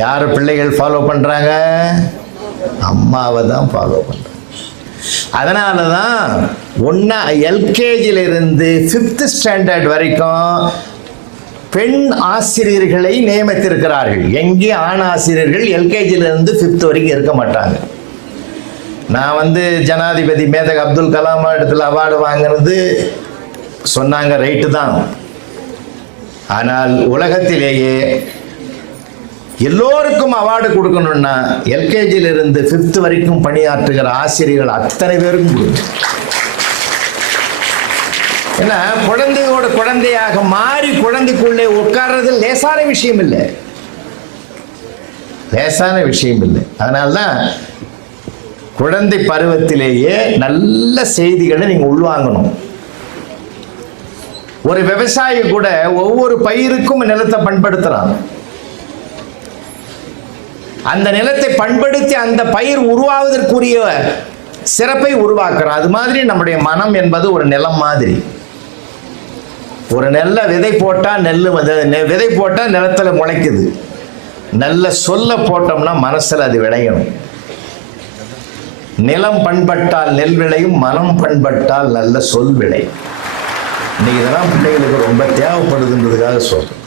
யார் பிள்ளைகள் ஃபாலோ பண்ணுறாங்க? அம்மாவை தான் ஃபாலோ பண்ணுறாங்க. அதனால தான் எல்கேஜியிலிருந்து 5th ஸ்டாண்டர்ட் வரைக்கும் பெண் ஆசிரியர்களை நியமித்திருக்கிறார்கள். எங்கே ஆண் ஆசிரியர்கள் எல்கேஜியிலிருந்து 5th வரைக்கும் இருக்க மாட்டாங்க. நான் ஜனாதிபதி மேதக அப்துல் கலாம் இடத்துல அவார்டு வாங்கினது சொன்னாங்க, ரைட்டு தான். ஆனால் உலகத்திலேயே எல்லோருக்கும் அவார்டு கொடுக்கணும்னா எல்கேஜியிலிருந்து 5th வரைக்கும் பணியாற்றுகிற ஆசிரியர்கள் அத்தனை பேருக்கும் கொடுக்கணும். ஏன்னா குழந்தையோட குழந்தையாக மாறி குழந்தைக்குள்ளே உட்கார்றது லேசான விஷயம் இல்லை, லேசான விஷயம் இல்லை. அதனால்தான் குழந்தை பருவத்திலேயே நல்ல செய்திகளை நீங்க உள்வாங்கணும். ஒரு விவசாயி கூட ஒவ்வொரு பயிருக்கும் நிலத்தை பண்படுத்துறான். அந்த நிலத்தை பண்படுத்தி அந்த பயிர் உருவாவதற்குரிய சிறப்பை உருவாக்குறான். அது மாதிரி நம்முடைய மனம் என்பது ஒரு நிலம் மாதிரி. ஒரு நெல்ல விதை போட்டா விதை போட்டா நிலத்துல முளைக்குது. நல்ல சொல்ல போட்டோம்னா மனசுல அது விளையணும். நிலம் பண்பட்டால் நெல் விளையும், மனம் பண்பட்டால் நல்ல சொல் விளையும். இன்னைக்கு இதெல்லாம் பிள்ளைகளுக்கு ரொம்ப தேவைப்படுதுன்றதுக்காக சொல்றேன்.